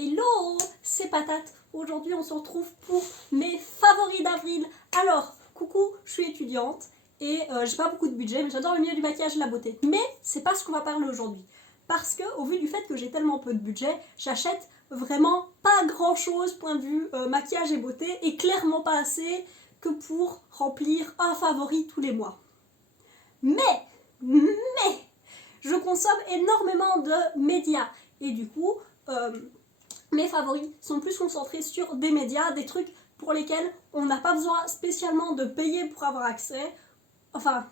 Hello, c'est Patate. Aujourd'hui, on se retrouve pour mes favoris d'avril. Alors, coucou, je suis étudiante et j'ai pas beaucoup de budget, mais j'adore le milieu du maquillage et de la beauté. Mais c'est pas ce qu'on va parler aujourd'hui. Parce que, au vu du fait que j'ai tellement peu de budget, j'achète vraiment pas grand chose point de vue maquillage et beauté et clairement pas assez que pour remplir un favori tous les mois. Mais, je consomme énormément de médias et du coup, mes favoris sont plus concentrés sur des médias, des trucs pour lesquels on n'a pas besoin spécialement de payer pour avoir accès. Enfin,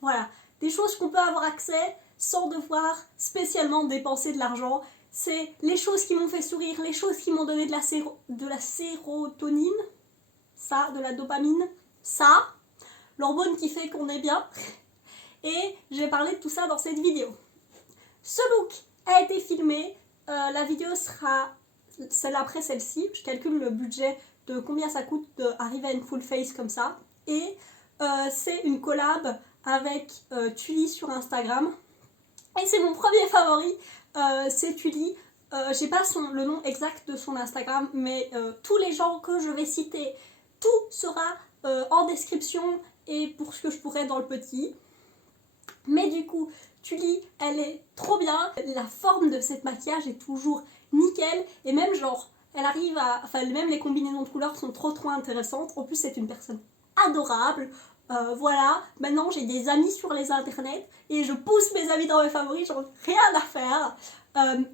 voilà, des choses qu'on peut avoir accès sans devoir spécialement dépenser de l'argent. C'est les choses qui m'ont fait sourire, les choses qui m'ont donné de la sérotonine, ça, de la dopamine, ça, l'hormone qui fait qu'on est bien. Et j'ai parlé de tout ça dans cette vidéo. Ce look a été filmé, la vidéo sera celle après celle-ci. Je calcule le budget de combien ça coûte d'arriver à une full face comme ça. Et c'est une collab avec Tully sur Instagram. Et c'est mon premier favori, c'est Tully. J'ai pas le nom exact de son Instagram, mais tous les gens que je vais citer, tout sera en description et pour ce que je pourrais dans le petit. Mais du coup, Tully, elle est trop bien. La forme de cette maquillage est toujours nickel. Et même genre, elle arrive à... Enfin, même les combinaisons de couleurs sont trop intéressantes. En plus, c'est une personne adorable. Voilà, maintenant j'ai des amis sur les internets et je pousse mes amis dans mes favoris, j'en ai rien à faire.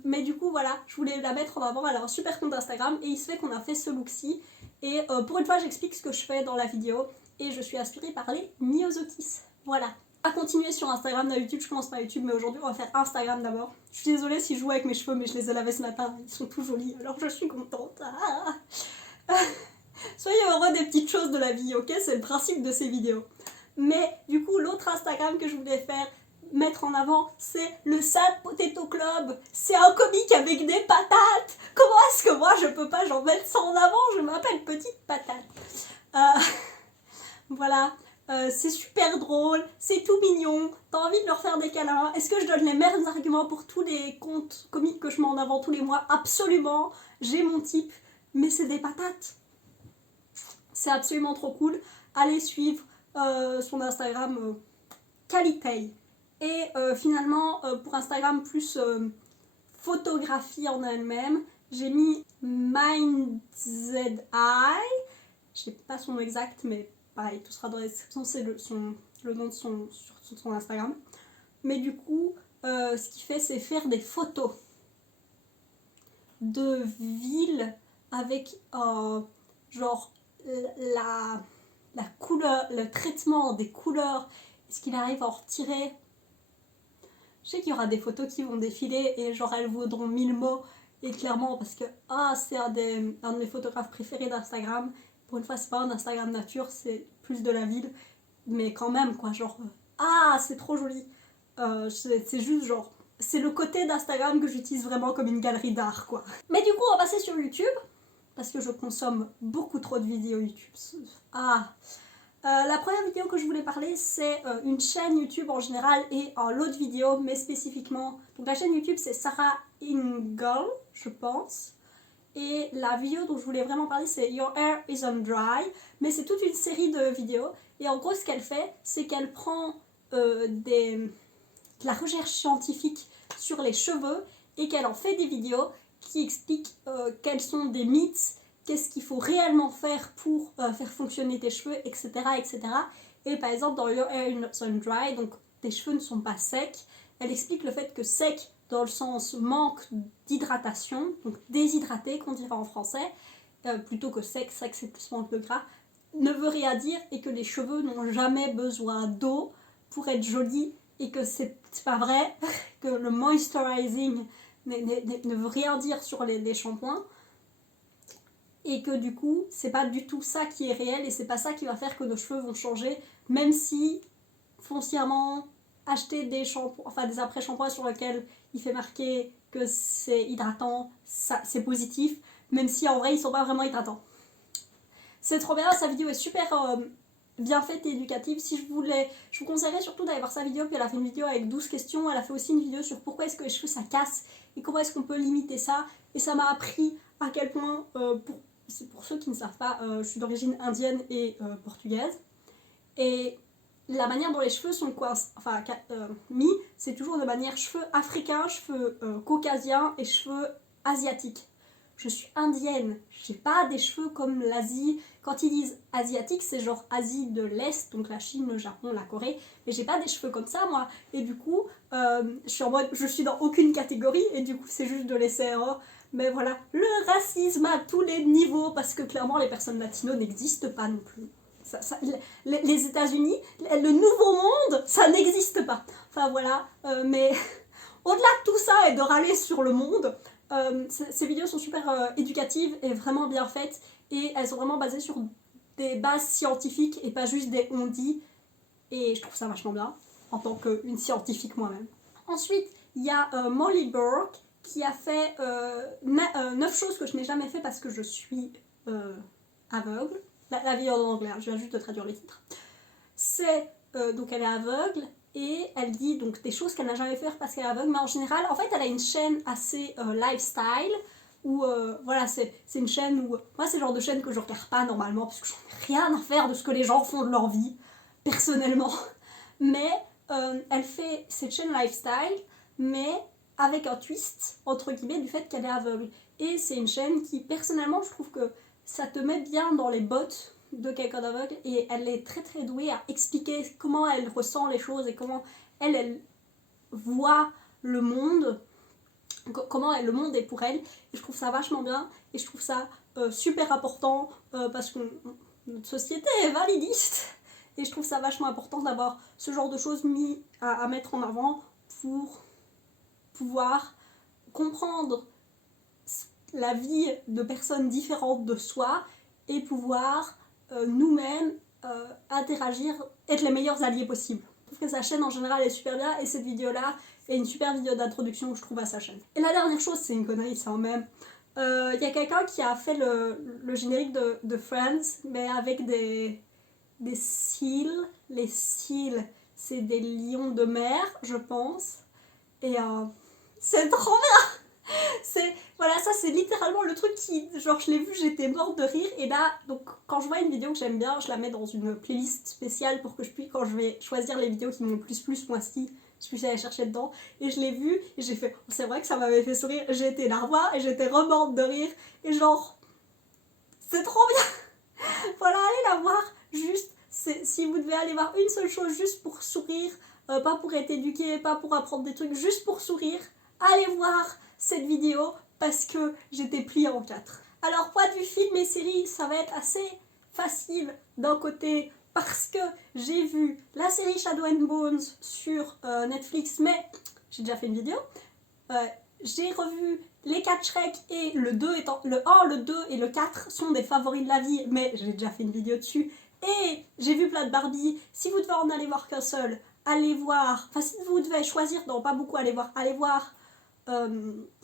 Mais du coup, voilà, je voulais la mettre en avant. Elle a un super compte Instagram et il se fait qu'on a fait ce look-ci. Et pour une fois, j'explique ce que je fais dans la vidéo. Et je suis inspirée par les Miosotis. Voilà. À continuer sur Instagram, dans YouTube, je commence par YouTube, mais aujourd'hui on va faire Instagram d'abord. Je suis désolée si je joue avec mes cheveux, mais je les ai lavés ce matin, ils sont tout jolis, alors je suis contente. Soyez heureux des petites choses de la vie, ok? C'est le principe de ces vidéos. Mais du coup, l'autre Instagram que je voulais mettre en avant, c'est le Sad Potato Club. C'est un comique avec des patates. Comment est-ce que moi je peux pas j'en mettre ça en avant? Je m'appelle Petite Patate. Voilà. C'est super drôle, c'est tout mignon, t'as envie de leur faire des câlins. Est-ce que je donne les mêmes arguments pour tous les comptes comiques que je mets en avant tous les mois? Absolument, j'ai mon type, mais c'est des patates. C'est absolument trop cool. Allez suivre son Instagram qualité. Et finalement, pour Instagram plus photographie en elle-même, j'ai mis MindZEye. Je sais pas son nom exact, mais pareil, tout sera dans la description, c'est le nom de son Instagram. Mais du coup, ce qu'il fait, c'est faire des photos de villes avec genre la couleur, le traitement des couleurs, est-ce qu'il arrive à en retirer. Je sais qu'il y aura des photos qui vont défiler et genre elles vaudront 1000 mots. Et clairement, parce que c'est un de mes photographes préférés d'Instagram. Pour une fois, c'est pas un Instagram nature, c'est plus de la ville. Mais quand même, quoi, genre... c'est trop joli. C'est juste genre... C'est le côté d'Instagram que j'utilise vraiment comme une galerie d'art, quoi. Mais du coup, on va passer sur YouTube. Parce que je consomme beaucoup trop de vidéos YouTube. La première vidéo que je voulais parler, c'est une chaîne YouTube en général et l'autre vidéo, mais spécifiquement. Donc la chaîne YouTube, c'est Sarah Ingle, je pense. Et la vidéo dont je voulais vraiment parler, c'est Your Hair Isn't Dry. Mais c'est toute une série de vidéos. Et en gros, ce qu'elle fait, c'est qu'elle prend de la recherche scientifique sur les cheveux et qu'elle en fait des vidéos qui expliquent quels sont des mythes, qu'est-ce qu'il faut réellement faire pour faire fonctionner tes cheveux, etc., etc. Et par exemple, dans Your Hair Isn't Dry, donc tes cheveux ne sont pas secs, elle explique le fait que sec, dans le sens manque d'hydratation, donc déshydraté qu'on dirait en français, plutôt que sec c'est plus manque de gras, ne veut rien dire et que les cheveux n'ont jamais besoin d'eau pour être jolis et que c'est pas vrai, que le moisturizing ne veut rien dire sur les shampoings et que du coup c'est pas du tout ça qui est réel et c'est pas ça qui va faire que nos cheveux vont changer, même si foncièrement acheter des shampoings, enfin des après-shampoings sur lesquels il fait marquer que c'est hydratant, ça c'est positif, même si en vrai ils sont pas vraiment hydratants. C'est trop bien, sa vidéo est super bien faite et éducative. Si je vous conseillerais surtout d'aller voir sa vidéo, puis elle a fait une vidéo avec 12 questions, elle a fait aussi une vidéo sur pourquoi est-ce que les cheveux ça casse et comment est-ce qu'on peut limiter ça, et ça m'a appris à quel point, pour ceux qui ne savent pas, je suis d'origine indienne et portugaise, et la manière dont les cheveux sont mis, c'est toujours de manière cheveux africains, cheveux caucasiens et cheveux asiatiques. Je suis indienne, j'ai pas des cheveux comme l'Asie. Quand ils disent asiatique, c'est genre Asie de l'Est, donc la Chine, le Japon, la Corée, mais j'ai pas des cheveux comme ça moi. Et du coup, je suis en mode, je suis dans aucune catégorie, et du coup c'est juste de laisser erreur. Mais voilà, le racisme à tous les niveaux, parce que clairement les personnes latino n'existent pas non plus. Les États-Unis, le nouveau monde, ça n'existe pas. Enfin voilà, mais au-delà de tout ça et de râler sur le monde, ces vidéos sont super éducatives et vraiment bien faites, et elles sont vraiment basées sur des bases scientifiques et pas juste des on-dit, et je trouve ça vachement bien en tant qu'une scientifique moi-même. Ensuite, il y a Molly Burke qui a fait 9 choses que je n'ai jamais fait parce que je suis aveugle. La vidéo en anglais, hein, je viens juste de traduire les titres. Donc elle est aveugle, et elle dit donc des choses qu'elle n'a jamais fait parce qu'elle est aveugle, mais en général, en fait, elle a une chaîne assez lifestyle, où voilà, c'est une chaîne où, moi c'est le genre de chaîne que je regarde pas normalement parce que j'en ai rien à faire de ce que les gens font de leur vie, personnellement, mais elle fait cette chaîne lifestyle, mais avec un twist, entre guillemets, du fait qu'elle est aveugle. Et c'est une chaîne qui, personnellement, je trouve que ça te met bien dans les bottes de quelqu'un d'aveugle, et elle est très très douée à expliquer comment elle ressent les choses et comment elle voit le monde, comment le monde est pour elle, et je trouve ça vachement bien, et je trouve ça super important parce que notre société est validiste, et je trouve ça vachement important d'avoir ce genre de choses mis à mettre en avant pour pouvoir comprendre la vie de personnes différentes de soi, et pouvoir nous-mêmes interagir, être les meilleurs alliés possibles. Je trouve que sa chaîne en général est super bien, et cette vidéo-là est une super vidéo d'introduction, je trouve, à sa chaîne. Et la dernière chose, c'est une connerie, ça en même. Il y a quelqu'un qui a fait le générique de Friends, mais avec des seals. Les seals, c'est des lions de mer, je pense. Et c'est trop bien! Voilà, ça c'est littéralement le truc qui, genre je l'ai vu, j'étais morte de rire, et là, donc quand je vois une vidéo que j'aime bien, je la mets dans une playlist spéciale pour que je puisse, quand je vais choisir les vidéos qui m'ont plus moi-ci, je puisse aller chercher dedans, et je l'ai vu, et j'ai fait, oh, c'est vrai que ça m'avait fait sourire, j'ai été la revoir, et j'étais remorte de rire, et genre, c'est trop bien! Voilà, allez la voir, juste, si vous devez aller voir une seule chose juste pour sourire, pas pour être éduqué, pas pour apprendre des trucs, juste pour sourire, allez voir cette vidéo, parce que j'étais pliée en 4. Alors, point de vue film et série, ça va être assez facile d'un côté, parce que j'ai vu la série Shadow and Bones sur Netflix, mais j'ai déjà fait une vidéo. J'ai revu les 4 Shrek, et le 2 étant, le 1, le 2 et le 4 sont des favoris de la vie, mais j'ai déjà fait une vidéo dessus. Et j'ai vu plein de Barbie. Si vous devez en aller voir qu'un seul, allez voir, enfin si vous devez choisir, non pas beaucoup, allez voir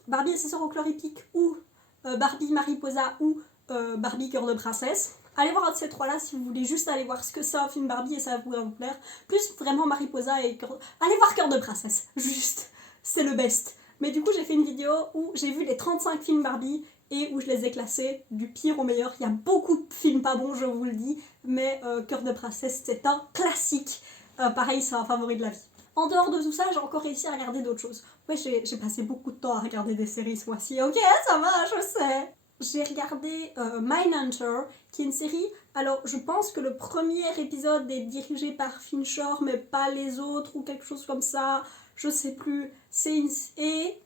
Barbie et ses sœurs au chlore épique, ou Barbie Mariposa, ou Barbie Cœur de Princesse. Allez voir un de ces trois là si vous voulez juste aller voir ce que c'est un film Barbie, et ça va vous plaire. Plus vraiment Mariposa et Cœur... Allez voir Cœur de Princesse, juste, c'est le best. Mais du coup j'ai fait une vidéo où j'ai vu les 35 films Barbie, et où je les ai classés du pire au meilleur. Il y a beaucoup de films pas bons, je vous le dis, mais Cœur de Princesse c'est un classique. Pareil, c'est un favori de la vie. En dehors de tout ça, j'ai encore réussi à regarder d'autres choses. Ouais, j'ai passé beaucoup de temps à regarder des séries ce mois-ci. Ok, ça va, je sais. J'ai regardé Mindhunter, qui est une série. Alors, je pense que le premier épisode est dirigé par Fincher, mais pas les autres, ou quelque chose comme ça. Je sais plus. Et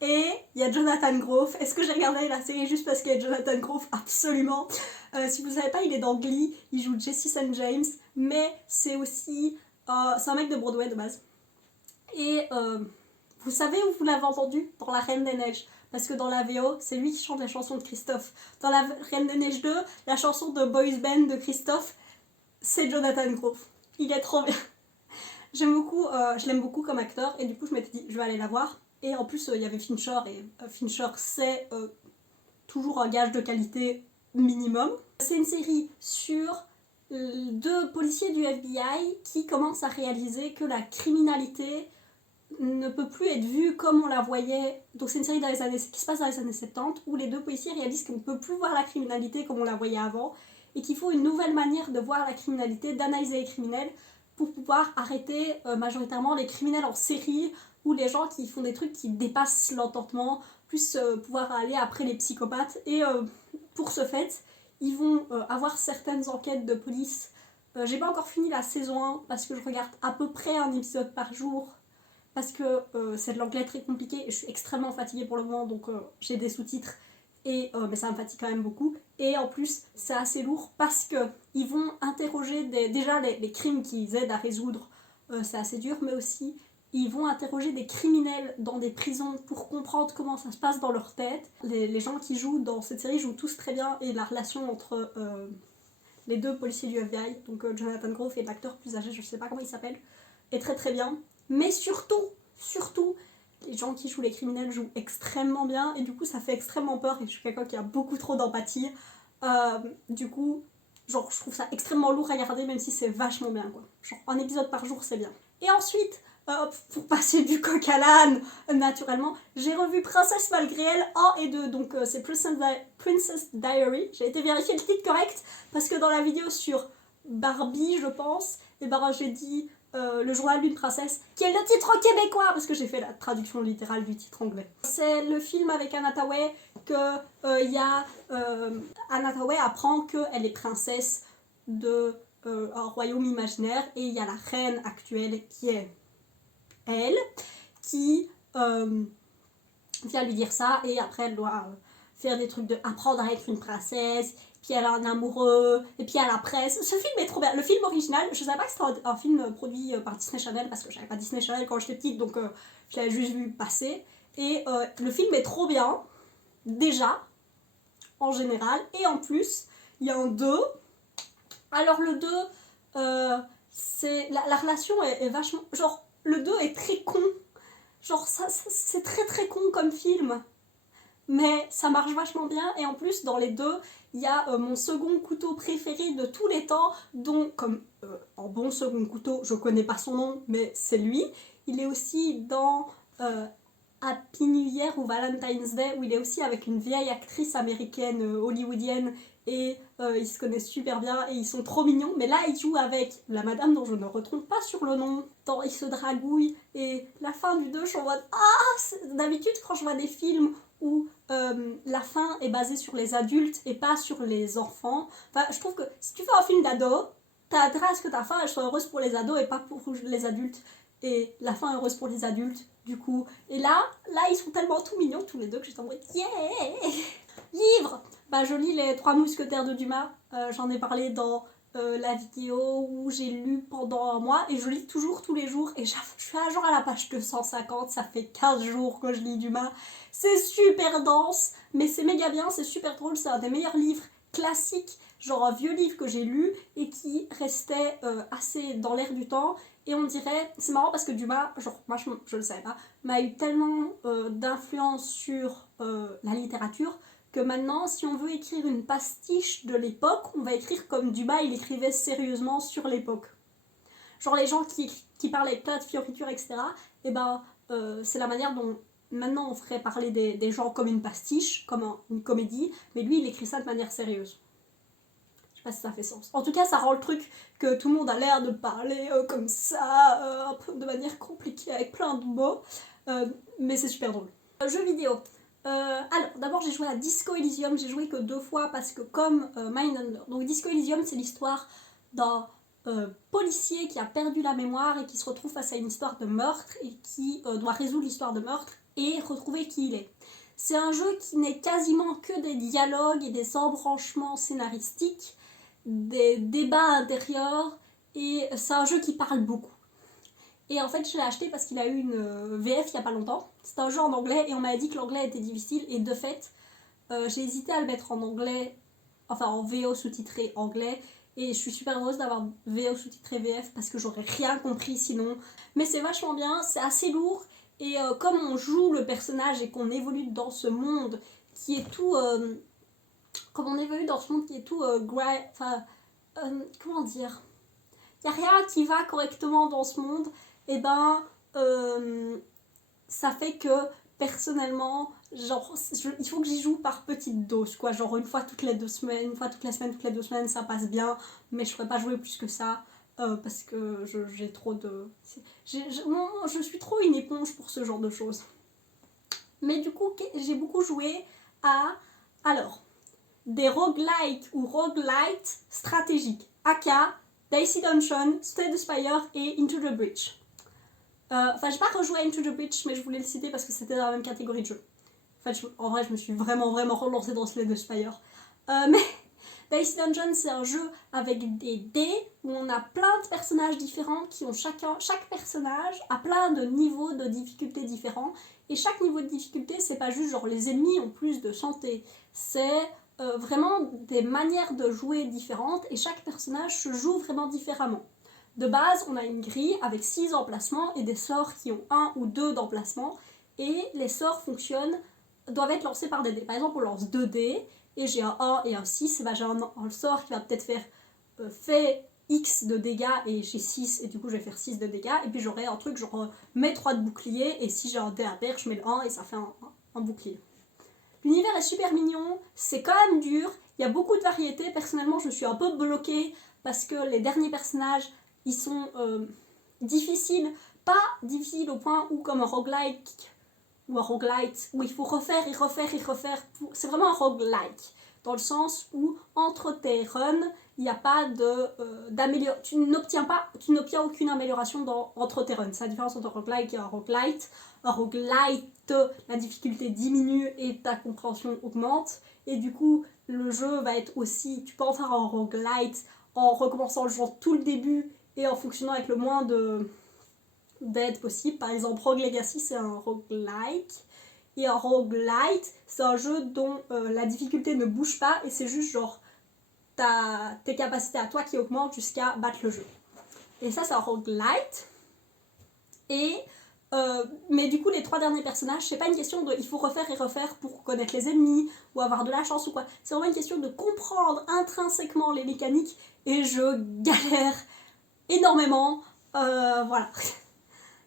il y a Jonathan Groff. Est-ce que j'ai regardé la série juste parce qu'il y a Jonathan Groff? Absolument. Si vous ne savez pas, il est dans Glee. Il joue Jesse St. James, mais c'est aussi... c'est un mec de Broadway de base. Et vous savez où vous l'avez entendu? Dans La Reine des Neiges. Parce que dans la VO, c'est lui qui chante les chansons de Christophe. Dans La Reine des Neiges 2, la chanson de Boys Band de Christophe, c'est Jonathan Groff. Il est trop bien. J'aime beaucoup, je l'aime beaucoup comme acteur, et du coup je m'étais dit je vais aller la voir. Et en plus il y avait Fincher, et Fincher c'est toujours un gage de qualité minimum. C'est une série sur deux policiers du FBI qui commencent à réaliser que la criminalité ne peut plus être vue comme on la voyait. Donc c'est une série qui se passe dans les années 70 où les deux policiers réalisent qu'on ne peut plus voir la criminalité comme on la voyait avant et qu'il faut une nouvelle manière de voir la criminalité, d'analyser les criminels pour pouvoir arrêter majoritairement les criminels en série ou les gens qui font des trucs qui dépassent l'entendement, plus pouvoir aller après les psychopathes. Et pour ce fait, ils vont avoir certaines enquêtes de police. J'ai pas encore fini la saison 1 parce que je regarde à peu près un épisode par jour parce que c'est de l'anglais très compliqué et je suis extrêmement fatiguée pour le moment, donc j'ai des sous-titres et mais ça me fatigue quand même beaucoup. Et en plus c'est assez lourd parce que ils vont interroger déjà les crimes qu'ils aident à résoudre, c'est assez dur, mais aussi ils vont interroger des criminels dans des prisons pour comprendre comment ça se passe dans leur tête. Les gens qui jouent dans cette série jouent tous très bien et la relation entre les deux policiers du FBI, donc Jonathan Groff et l'acteur plus âgé, je sais pas comment il s'appelle, est très très bien. Mais surtout, les gens qui jouent les criminels jouent extrêmement bien et du coup ça fait extrêmement peur et je suis quelqu'un qui a beaucoup trop d'empathie. Du coup, genre je trouve ça extrêmement lourd à regarder même si c'est vachement bien quoi. Genre un épisode par jour c'est bien. Et ensuite, pour passer du coq à l'âne, naturellement, j'ai revu Princesse malgré elle 1 et 2, donc c'est Princess Diary. J'ai été vérifier le titre correct parce que dans la vidéo sur Barbie, je pense, et ben j'ai dit le journal d'une princesse, qui est le titre québécois, parce que j'ai fait la traduction littérale du titre anglais. C'est le film avec Anna Hathaway que Anna Hathaway apprend qu'elle est princesse de un royaume imaginaire et il y a la reine actuelle qui est elle, qui vient lui dire ça et après elle doit faire des trucs de apprendre à être une princesse, puis elle a un amoureux, et puis il y a la presse. Ce film est trop bien. Le film original, je savais pas que c'était un film produit par Disney Channel parce que j'avais pas Disney Channel quand j'étais petite, donc je l'avais juste vu passer. Et le film est trop bien, déjà, en général, et en plus, il y a un 2. Alors le 2, c'est la relation est vachement... Genre, le 2 est très con. Genre, ça c'est très très con comme film. Mais ça marche vachement bien et en plus dans les deux il y a mon second couteau préféré de tous les temps dont comme en bon second couteau je connais pas son nom mais c'est lui. Il est aussi dans Happy New Year ou Valentine's Day où il est aussi avec une vieille actrice américaine hollywoodienne et ils se connaissent super bien et ils sont trop mignons, mais là il joue avec la madame dont je ne retrouve pas sur le nom, ils se dragouillent et la fin du 2 je suis en mode d'habitude quand je vois des films où la fin est basée sur les adultes et pas sur les enfants. Enfin, je trouve que si tu fais un film d'ado, t'as intérêt à ce que ta fin elle soit heureuse pour les ados et pas pour les adultes. Et la fin est heureuse pour les adultes, du coup. Et là ils sont tellement tout mignons tous les deux que j'étais en mode yeah. Livre, bah je lis les 3 mousquetaires de Dumas. J'en ai parlé dans la vidéo où j'ai lu pendant un mois et je lis toujours tous les jours et je suis à genre à la page 250, ça fait 15 jours que je lis Dumas. C'est super dense, mais c'est méga bien, c'est super drôle, c'est un des meilleurs livres classiques, genre un vieux livre que j'ai lu et qui restait assez dans l'air du temps. Et on dirait, c'est marrant parce que Dumas, genre moi je le savais pas, m'a eu tellement d'influence sur la littérature que maintenant, si on veut écrire une pastiche de l'époque, on va écrire comme Dumas, il écrivait sérieusement sur l'époque. Genre les gens qui parlent avec plein de fioritures, etc., et ben, c'est la manière dont maintenant on ferait parler des gens comme une pastiche, comme une comédie, mais lui il écrit ça de manière sérieuse. Je sais pas si ça fait sens. En tout cas, ça rend le truc que tout le monde a l'air de parler comme ça, un peu de manière compliquée, avec plein de mots, mais c'est super drôle. Jeux vidéo. Alors, d'abord j'ai joué à Disco Elysium, j'ai joué que 2 fois parce que comme Mindhunter. Donc Disco Elysium c'est l'histoire d'un policier qui a perdu la mémoire et qui se retrouve face à une histoire de meurtre et qui doit résoudre l'histoire de meurtre et retrouver qui il est. C'est un jeu qui n'est quasiment que des dialogues et des embranchements scénaristiques, des débats intérieurs et c'est un jeu qui parle beaucoup. Et en fait, je l'ai acheté parce qu'il a eu une VF il n'y a pas longtemps. C'est un jeu en anglais et on m'avait dit que l'anglais était difficile. Et de fait, j'ai hésité à le mettre en anglais, enfin en VO sous-titré anglais. Et je suis super heureuse d'avoir VO sous-titré VF parce que j'aurais rien compris sinon. Mais c'est vachement bien, c'est assez lourd. Et comme on joue le personnage et qu'on évolue dans ce monde qui est tout... comme on évolue dans ce monde qui est tout... comment dire, il n'y a rien qui va correctement dans ce monde, et ben ça fait que personnellement, genre, il faut que j'y joue par petites doses, quoi. Genre une fois toutes les 2 semaines, une fois toutes les semaines, toutes les 2 semaines, ça passe bien, mais je ne pourrais pas jouer plus que ça. Parce que j'ai trop de... je suis trop une éponge pour ce genre de choses. Mais du coup, j'ai beaucoup joué à... Alors, des roguelikes ou roguelites stratégiques. aka Dicey Dungeon, Slay the Spire et Into the Breach. Enfin, j'ai pas rejoué à Into the Breach, mais je voulais le citer parce que c'était dans la même catégorie de jeu. En fait, en vrai, je me suis vraiment relancée dans Slay the Spire. Mais Dicey Dungeon, c'est un jeu avec des dés où on a plein de personnages différents qui ont chaque personnage a plein de niveaux de difficulté différents. Et chaque niveau de difficulté, c'est pas juste genre les ennemis ont plus de santé. C'est vraiment des manières de jouer différentes et chaque personnage se joue vraiment différemment. De base, on a une grille avec 6 emplacements et des sorts qui ont 1 ou 2 d'emplacement. Et les sorts doivent être lancés par des dés. Par exemple, on lance 2 dés et j'ai un 1 et un 6. Et ben j'ai un sort qui va peut-être faire fait X de dégâts et j'ai 6 et du coup je vais faire 6 de dégâts. Et puis j'aurai un truc genre mets 3 de bouclier et si j'ai un dé à perdre, je mets le 1 et ça fait un bouclier. L'univers est super mignon, c'est quand même dur, il y a beaucoup de variétés. Personnellement, je suis un peu bloquée parce que les derniers personnages, ils sont difficiles, pas difficiles au point où comme un roguelike ou un roguelite, où il faut refaire et refaire et refaire. C'est vraiment un roguelike, dans le sens où entre tes runs, il n'y a pas d'amélioration. Tu n'obtiens aucune amélioration entre tes runs. C'est la différence entre un roguelike et un roguelite. Un roguelite, la difficulté diminue et ta compréhension augmente. Et du coup, le jeu va être aussi... Tu peux en faire un roguelite en recommençant le jeu tout le début et en fonctionnant avec le moins d'aide possible. Par exemple, Rogue Legacy, c'est un roguelike. Et un roguelite, c'est un jeu dont la difficulté ne bouge pas et c'est juste genre tes capacités à toi qui augmentent jusqu'à battre le jeu. Et ça, c'est un roguelite. Mais du coup, les 3 derniers personnages, c'est pas une question de il faut refaire et refaire pour connaître les ennemis ou avoir de la chance ou quoi. C'est vraiment une question de comprendre intrinsèquement les mécaniques et je galère énormément. Voilà.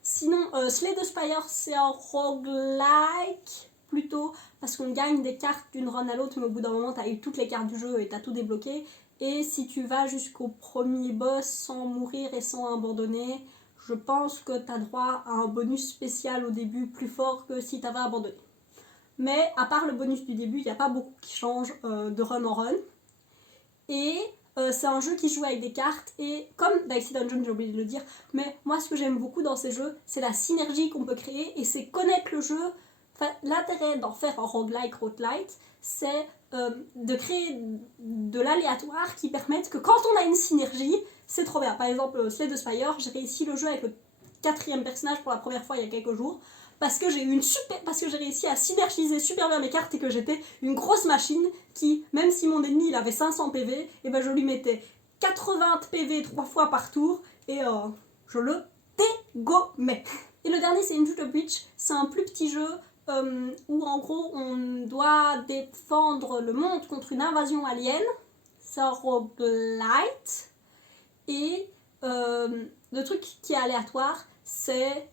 Sinon, Slay the Spire, c'est un roguelike plutôt parce qu'on gagne des cartes d'une run à l'autre, mais au bout d'un moment, t'as eu toutes les cartes du jeu et t'as tout débloqué. Et si tu vas jusqu'au premier boss sans mourir et sans abandonner, je pense que t'as droit à un bonus spécial au début plus fort que si t'avais abandonné. Mais à part le bonus du début, il n'y a pas beaucoup qui change de run en run. Et c'est un jeu qui joue avec des cartes et comme Dicey Dungeon, j'ai oublié de le dire, mais moi ce que j'aime beaucoup dans ces jeux, c'est la synergie qu'on peut créer et c'est connaître le jeu. Enfin, l'intérêt d'en faire un roguelike, c'est de créer de l'aléatoire qui permette que quand on a une synergie, c'est trop bien. Par exemple, Slay the Spire, j'ai réussi le jeu avec le 4e personnage pour la première fois il y a quelques jours. Parce que j'ai réussi à synergiser super bien mes cartes et que j'étais une grosse machine qui, même si mon ennemi il avait 500 PV, et ben je lui mettais 80 PV 3 fois par tour et je le dégommais. Et le dernier c'est Into the Breach, c'est un plus petit jeu où en gros on doit défendre le monde contre une invasion alien. C'est un roguelite et le truc qui est aléatoire c'est...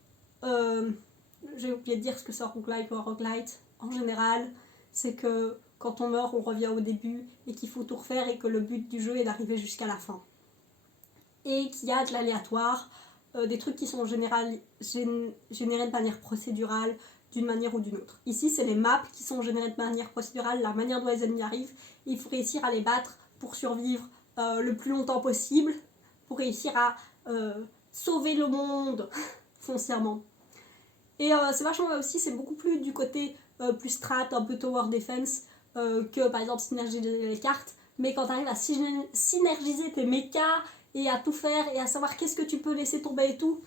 j'ai oublié de dire ce que c'est un roguelike ou un roguelite. En général, c'est que quand on meurt, on revient au début et qu'il faut tout refaire et que le but du jeu est d'arriver jusqu'à la fin. Et qu'il y a de l'aléatoire, des trucs qui sont générés de manière procédurale, d'une manière ou d'une autre. Ici, c'est les maps qui sont générées de manière procédurale, la manière dont les ennemis arrivent. Il faut réussir à les battre pour survivre le plus longtemps possible, pour réussir à sauver le monde foncièrement. Et c'est vachement là aussi, c'est beaucoup plus du côté plus strat, un peu tower defense que par exemple synergiser les cartes. Mais quand tu arrives à synergiser tes mechas et à tout faire et à savoir qu'est-ce que tu peux laisser tomber et tout,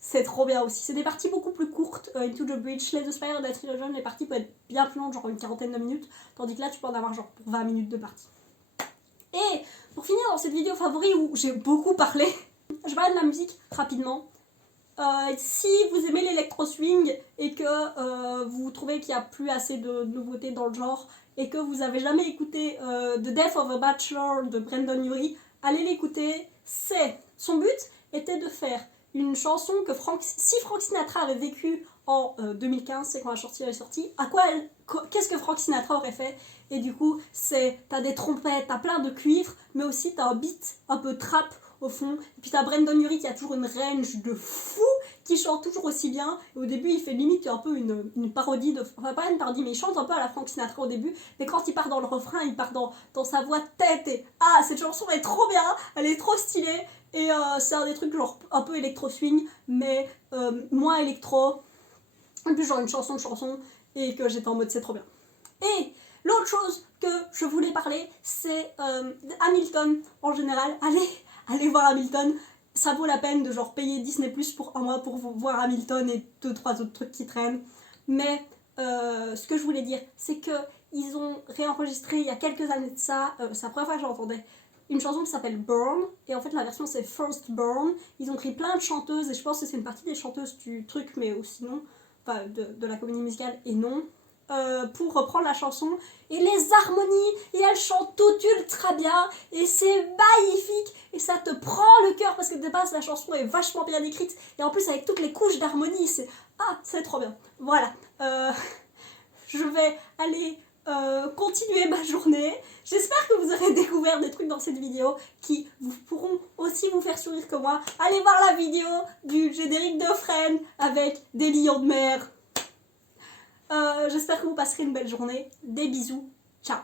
c'est trop bien aussi. C'est des parties beaucoup plus courtes. Into the Breach, Slay the Spire, Death Illusion, les parties peuvent être bien plus longues, genre une quarantaine de minutes. Tandis que là, tu peux en avoir genre pour 20 minutes de partie. Et pour finir dans cette vidéo favori où j'ai beaucoup parlé, je parle de la musique rapidement. Si vous aimez l'électro-swing et que vous trouvez qu'il n'y a plus assez de nouveautés dans le genre et que vous n'avez jamais écouté The Death of a Bachelor de Brendon Urie, allez l'écouter. Son but était de faire une chanson que si Frank Sinatra avait vécu en 2015, c'est quand la chanson est sortie, qu'est-ce que Frank Sinatra aurait fait? Et du coup, t'as des trompettes, t'as plein de cuivres, mais aussi t'as un beat un peu trap au fond. Et puis t'as Brendon Urie qui a toujours une range de fou, qui chante toujours aussi bien. Et au début, il fait limite un peu une parodie enfin pas une parodie, mais il chante un peu à la Frank Sinatra au début. Mais quand il part dans le refrain, il part dans sa voix de tête. Et cette chanson est trop bien, elle est trop stylée. Et c'est un des trucs genre un peu électro-swing, mais moins électro. Et puis genre une chanson, et que j'étais en mode c'est trop bien. Et l'autre chose que je voulais parler, c'est Hamilton en général. Allez voir Hamilton. Ça vaut la peine de genre payer Disney Plus pour un mois pour voir Hamilton et 2-3 autres trucs qui traînent. Mais ce que je voulais dire, c'est que ils ont réenregistré il y a quelques années de ça, c'est la première fois que j'entendais, une chanson qui s'appelle Burn, et en fait la version c'est First Burn. Ils ont pris plein de chanteuses, et je pense que c'est une partie des chanteuses du truc, mais aussi non, enfin de la comédie musicale, et non, pour reprendre la chanson, et les harmonies, et elles chantent toutes ultra bien, et c'est magnifique, et ça te prend le cœur, parce que de base la chanson est vachement bien écrite, et en plus avec toutes les couches d'harmonie, c'est trop bien. Voilà, je vais aller continuer ma journée. J'espère que vous aurez découvert des trucs dans cette vidéo qui pourront aussi vous faire sourire comme moi. Allez voir la vidéo du générique de Friends avec des lions de mer. J'espère que vous passerez une belle journée. Des bisous. Ciao.